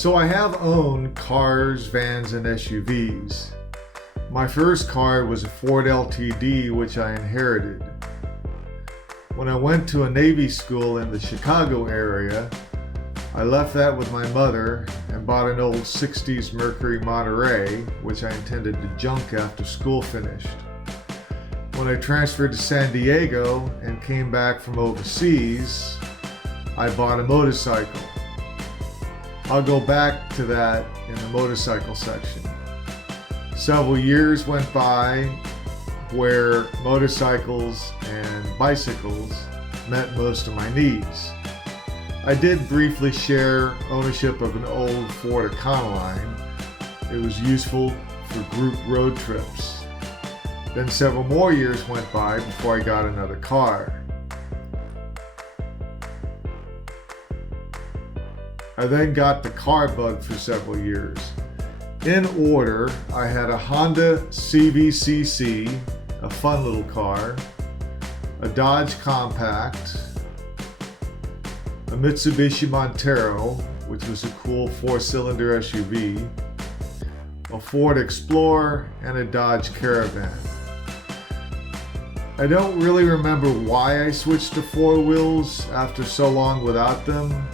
So I have owned cars, vans, and SUVs. My first car was a Ford LTD, which I inherited. When I went to a Navy school in the Chicago area, I left that with my mother and bought an old 60s Mercury Monterey, which I intended to junk after school finished. When I transferred to San Diego and came back from overseas, I bought a motorcycle. I'll go back to that in the motorcycle section. Several years went by where motorcycles and bicycles met most of my needs. I did briefly share ownership of an old Ford Econoline. It was useful for group road trips. Then several more years went by before I got another car. I then got the car bug for several years. In order, I had a Honda CVCC, a fun little car, a Dodge Compact, a Mitsubishi Montero, which was a cool 4-cylinder SUV, a Ford Explorer, and a Dodge Caravan. I don't really remember why I switched to four wheels after so long without them,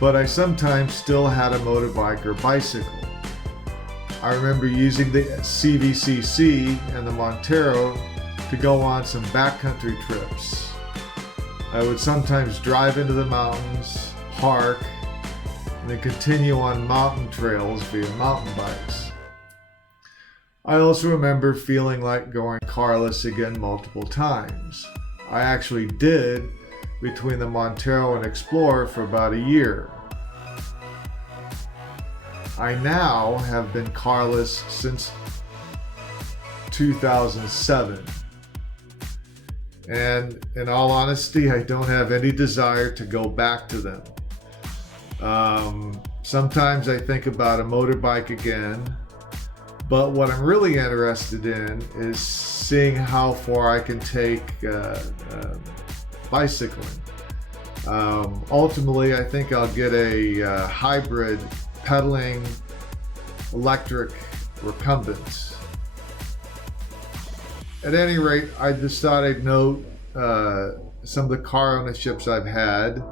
but I sometimes still had a motorbike or bicycle. I remember using the CVCC and the Montero to go on some backcountry trips. I would sometimes drive into the mountains, park, and then continue on mountain trails via mountain bikes. I also remember feeling like going carless again multiple times. I actually did between the Montero and Explorer for about a year. I now have been carless since 2007. And in all honesty, I don't have any desire to go back to them. Sometimes I think about a motorbike again, but what I'm really interested in is seeing how far I can take bicycling. Ultimately, I think I'll get a hybrid pedaling electric recumbent. At any rate, I just thought I'd note some of the car ownerships I've had.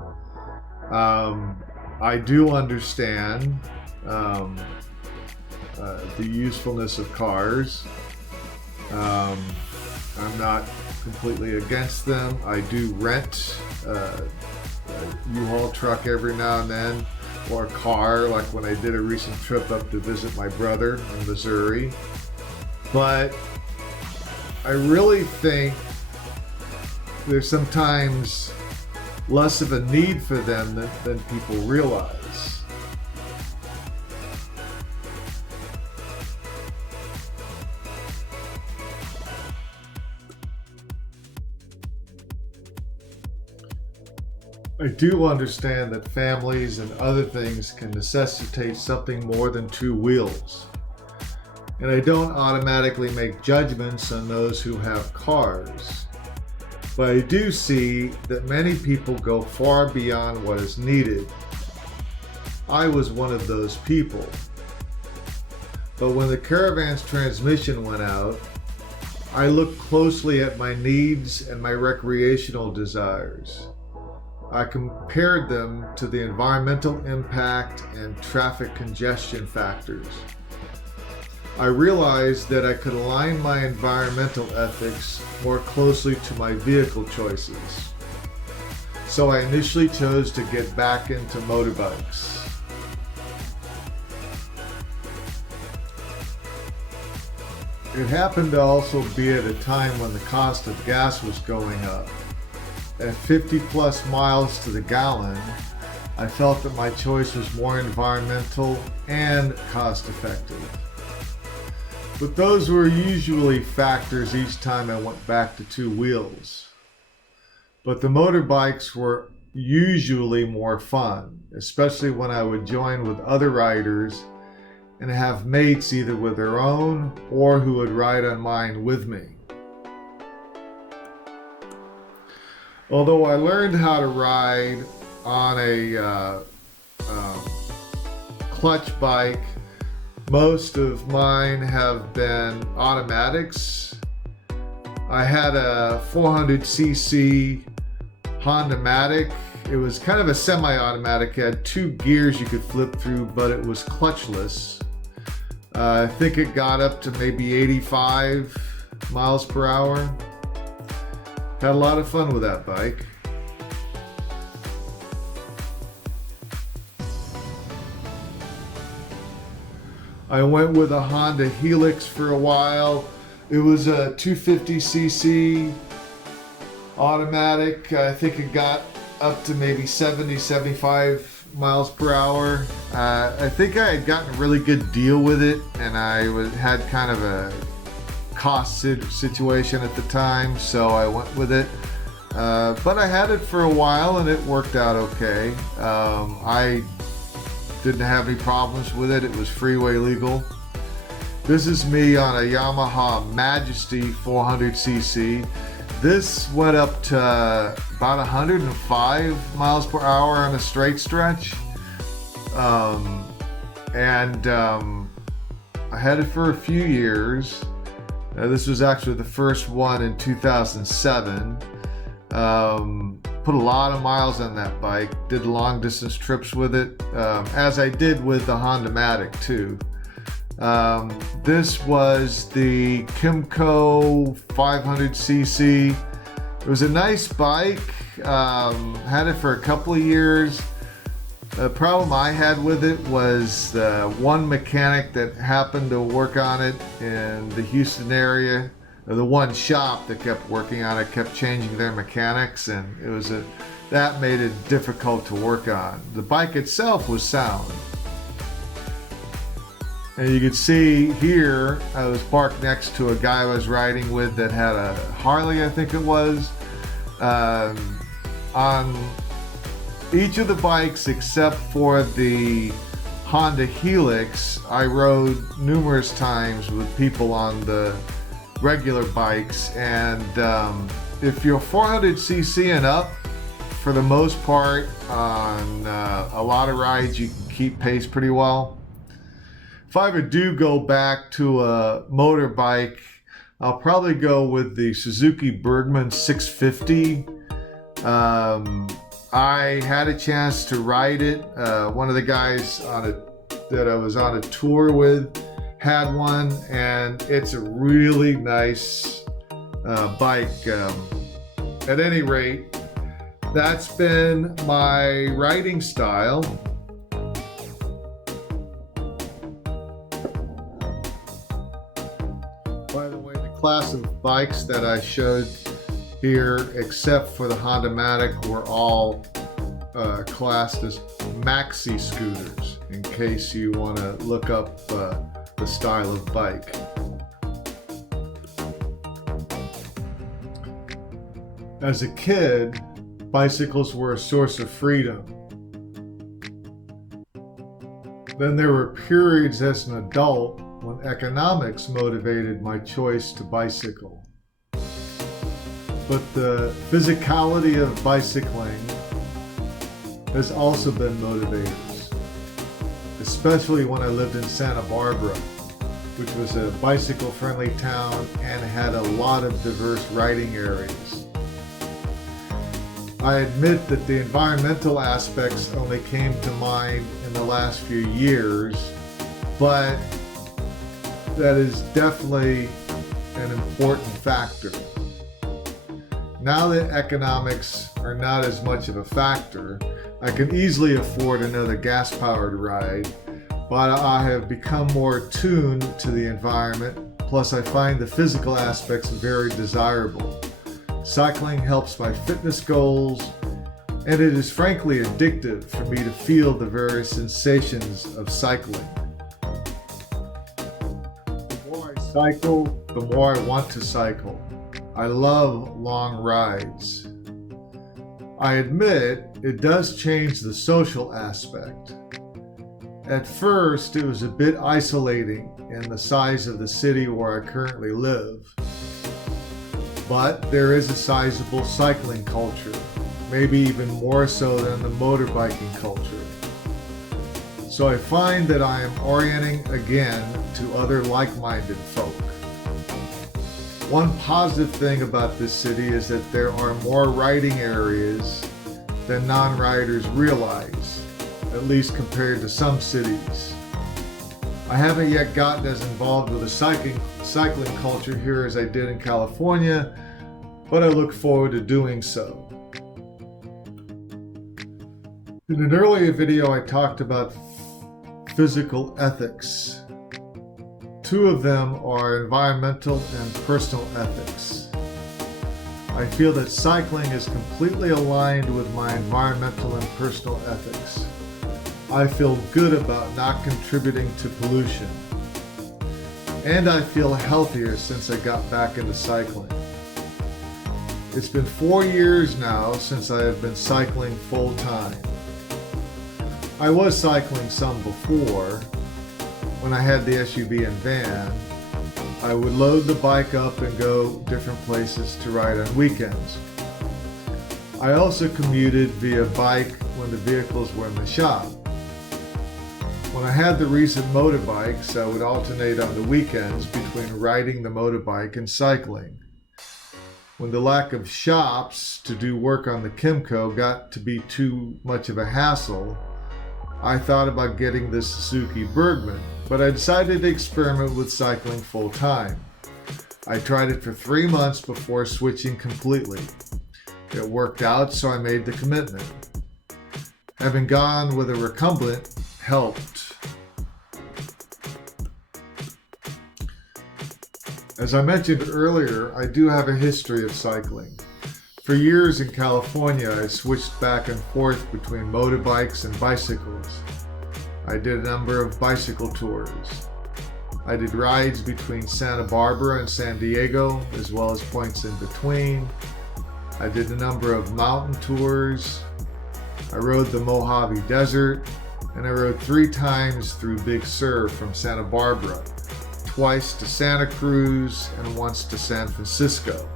I do understand the usefulness of cars. I'm not completely against them. I do rent a U-Haul truck every now and then, or a car, like when I did a recent trip up to visit my brother in Missouri. But I really think there's sometimes less of a need for them than people realize. I do understand that families and other things can necessitate something more than two wheels. And I don't automatically make judgments on those who have cars. But I do see that many people go far beyond what is needed. I was one of those people. But when the Caravan's transmission went out, I looked closely at my needs and my recreational desires. I compared them to the environmental impact and traffic congestion factors. I realized that I could align my environmental ethics more closely to my vehicle choices. So I initially chose to get back into motorbikes. It happened to also be at a time when the cost of gas was going up. At 50 plus miles to the gallon, I felt that my choice was more environmental and cost effective. But those were usually factors each time I went back to two wheels. But the motorbikes were usually more fun, especially when I would join with other riders and have mates either with their own or who would ride on mine with me. Although I learned how to ride on a clutch bike. Most of mine have been automatics. I had a 400cc Honda Matic. It was kind of a semi-automatic. It had 2 gears you could flip through, but it was clutchless. I think it got up to maybe 85 miles per hour. Had a lot of fun with that bike. I went with a Honda Helix for a while. It was a 250cc automatic. I think it got up to maybe 70, 75 miles per hour. I think I had gotten a really good deal with it, and I had kind of a cost situation at the time, so I went with it. But I had it for a while and it worked out okay. I didn't have any problems with it. It was freeway legal. This is me on a Yamaha Majesty 400cc. This went up to about 105 miles per hour on a straight stretch. I had it for a few years. This was actually the first one in 2007. Put a lot of miles on that bike, did long distance trips with it, as I did with the Honda Matic too. This was the Kymco 500cc. It was a nice bike, had it for a couple of years. The problem I had with it was the one mechanic that happened to work on it in the Houston area. The one shop that kept working on it kept changing their mechanics, and that made it difficult to work on. The bike itself was sound. And you can see here, I was parked next to a guy I was riding with that had a Harley, I think it was. On each of the bikes except for the Honda Helix, I rode numerous times with people on the regular bikes, and if you're 400cc and up, for the most part on a lot of rides you can keep pace pretty well. If I ever do go back to a motorbike, I'll probably go with the Suzuki Bergman 650. I had a chance to ride it. One of the guys that I was on a tour with had one, and it's a really nice bike. At any rate, that's been my riding style. By the way, the class of bikes that I showed here, except for the Honda Matic, were all classed as maxi scooters, in case you want to look up the style of bike. As a kid, bicycles were a source of freedom. Then there were periods as an adult when economics motivated my choice to bicycle. But the physicality of bicycling has also been motivators, especially when I lived in Santa Barbara, which was a bicycle-friendly town and had a lot of diverse riding areas. I admit that the environmental aspects only came to mind in the last few years, but that is definitely an important factor. Now that economics are not as much of a factor, I can easily afford another gas-powered ride, but I have become more attuned to the environment, plus I find the physical aspects very desirable. Cycling helps my fitness goals, and it is frankly addictive for me to feel the various sensations of cycling. The more I cycle, the more I want to cycle. I love long rides. I admit it does change the social aspect. At first, it was a bit isolating in the size of the city where I currently live. But there is a sizable cycling culture, maybe even more so than the motorbiking culture. So I find that I am orienting again to other like-minded folk. One positive thing about this city is that there are more riding areas than non-riders realize, at least compared to some cities. I haven't yet gotten as involved with the cycling culture here as I did in California, but I look forward to doing so. In an earlier video, I talked about physical ethics. Two of them are environmental and personal ethics. I feel that cycling is completely aligned with my environmental and personal ethics. I feel good about not contributing to pollution. And I feel healthier since I got back into cycling. It's been 4 years now since I have been cycling full time. I was cycling some before. When I had the SUV and van, I would load the bike up and go different places to ride on weekends. I also commuted via bike when the vehicles were in the shop. When I had the recent motorbikes, I would alternate on the weekends between riding the motorbike and cycling. When the lack of shops to do work on the Kimco got to be too much of a hassle, I thought about getting the Suzuki Bergman, but I decided to experiment with cycling full time. I tried it for 3 months before switching completely. It worked out, so I made the commitment. Having gone with a recumbent helped. As I mentioned earlier, I do have a history of cycling. For years in California, I switched back and forth between motorbikes and bicycles. I did a number of bicycle tours. I did rides between Santa Barbara and San Diego, as well as points in between. I did a number of mountain tours. I rode the Mojave Desert, and I rode 3 times through Big Sur from Santa Barbara, twice to Santa Cruz, and once to San Francisco.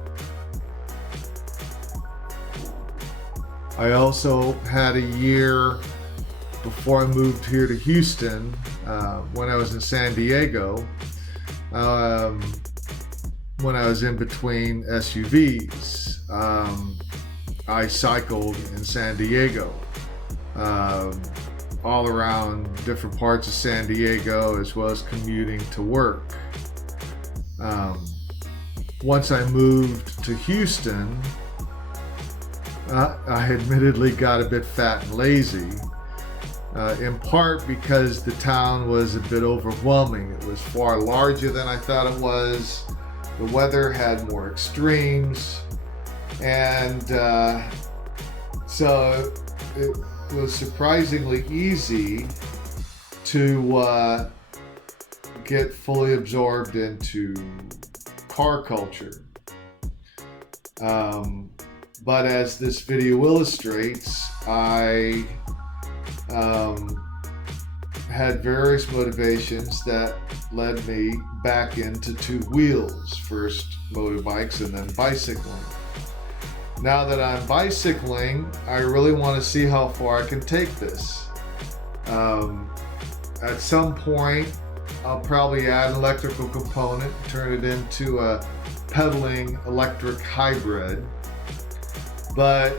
I also had a year before I moved here to Houston, when I was in San Diego, when I was in between SUVs. I cycled in San Diego, all around different parts of San Diego, as well as commuting to work. Once I moved to Houston, I admittedly got a bit fat and lazy, in part because the town was a bit overwhelming. It was far larger than I thought it was. The weather had more extremes, and so it was surprisingly easy to get fully absorbed into car culture. But as this video illustrates, I had various motivations that led me back into 2 wheels, first motorbikes and then bicycling. Now that I'm bicycling, I really want to see how far I can take this. At some point, I'll probably add an electrical component, turn it into a pedaling electric hybrid. But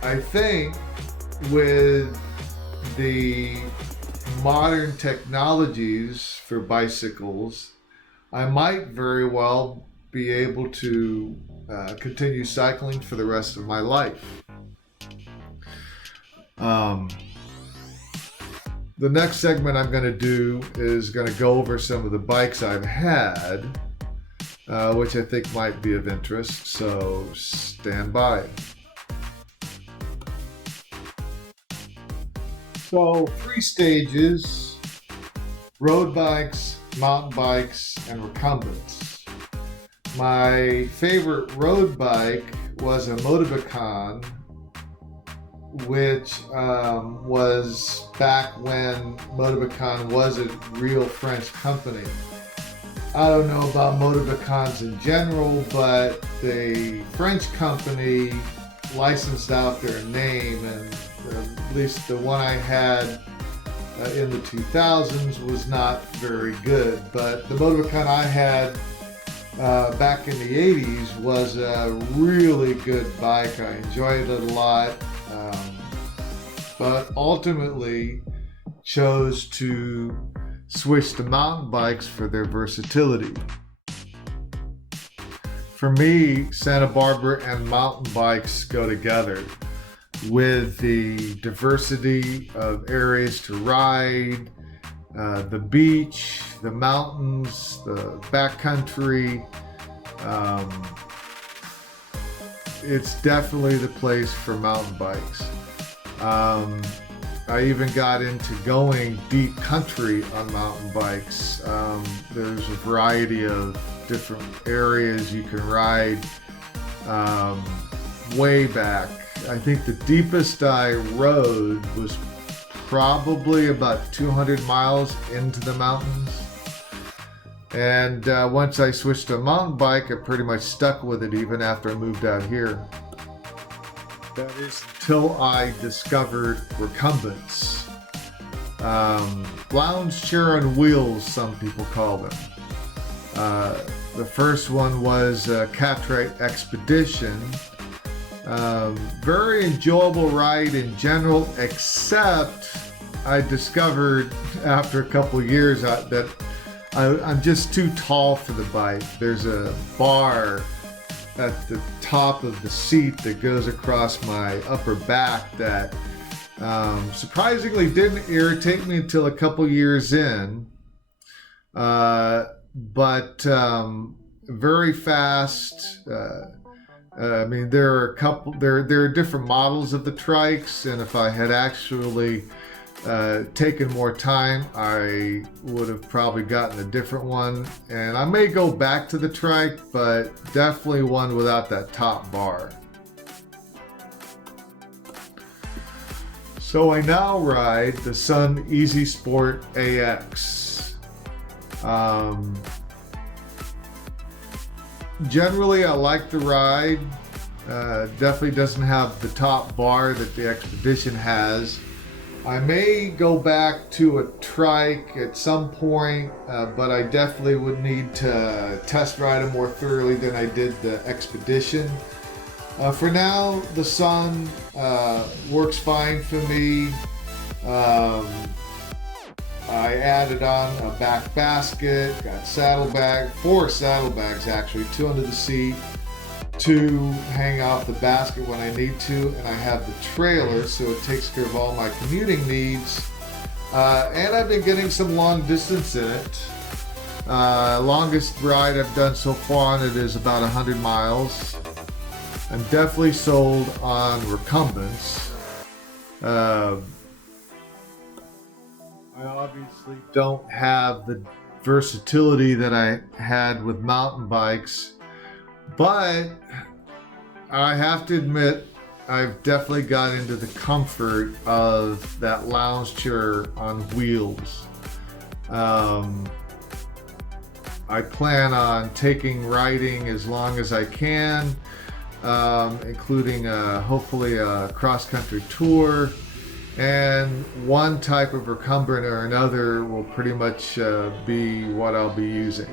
I think with the modern technologies for bicycles, I might very well be able to continue cycling for the rest of my life. The next segment I'm going to do is going to go over some of the bikes I've had, which I think might be of interest, so stand by. So 3 stages: road bikes, mountain bikes, and recumbents. My favorite road bike was a Motorbikes, which was back when Motorbikes was a real French company. I don't know about Motorbikes in general, but the French company licensed out their name, and at least the one I had in the 2000s was not very good, but the Motorbike I had back in the 80s was a really good bike. I enjoyed it a lot, but ultimately chose to switch to mountain bikes for their versatility. For me, Santa Barbara and mountain bikes go together with the diversity of areas to ride, the beach, the mountains, the backcountry. It's definitely the place for mountain bikes. I even got into going deep country on mountain bikes. There's a variety of different areas you can ride. Way back, I think the deepest I rode was probably about 200 miles into the mountains. And once I switched to a mountain bike, I pretty much stuck with it even after I moved out here. That is until I discovered recumbents. Lounge chair on wheels, some people call them. The first one was Catrite Expedition. Very enjoyable ride in general, except I discovered after a couple of years that I'm just too tall for the bike. There's a bar at the top of the seat that goes across my upper back that surprisingly didn't irritate me until a couple years in. But very fast. I mean, there are different models of the trikes, and if I had actually taken more time, I would have probably gotten a different one. And I may go back to the trike, but definitely one without that top bar. So I now ride the Sun Easy Sport AX. Generally, I like the ride. Definitely doesn't have the top bar that the Expedition has. I may go back to a trike at some point, but I definitely would need to test ride it more thoroughly than I did the Expedition. For now, the Sun works fine for me. I added on a back basket, got four saddlebags actually, 2 under the seat, 2 hang off the basket when I need to, and I have the trailer, so it takes care of all my commuting needs. And I've been getting some long distance in it. Longest ride I've done so far on it is about 100 miles. I'm definitely sold on recumbents. I obviously don't have the versatility that I had with mountain bikes, but I have to admit I've definitely got into the comfort of that lounge chair on wheels. I plan on taking riding as long as I can, including hopefully a cross-country tour. And one type of recumbent or another will pretty much be what I'll be using.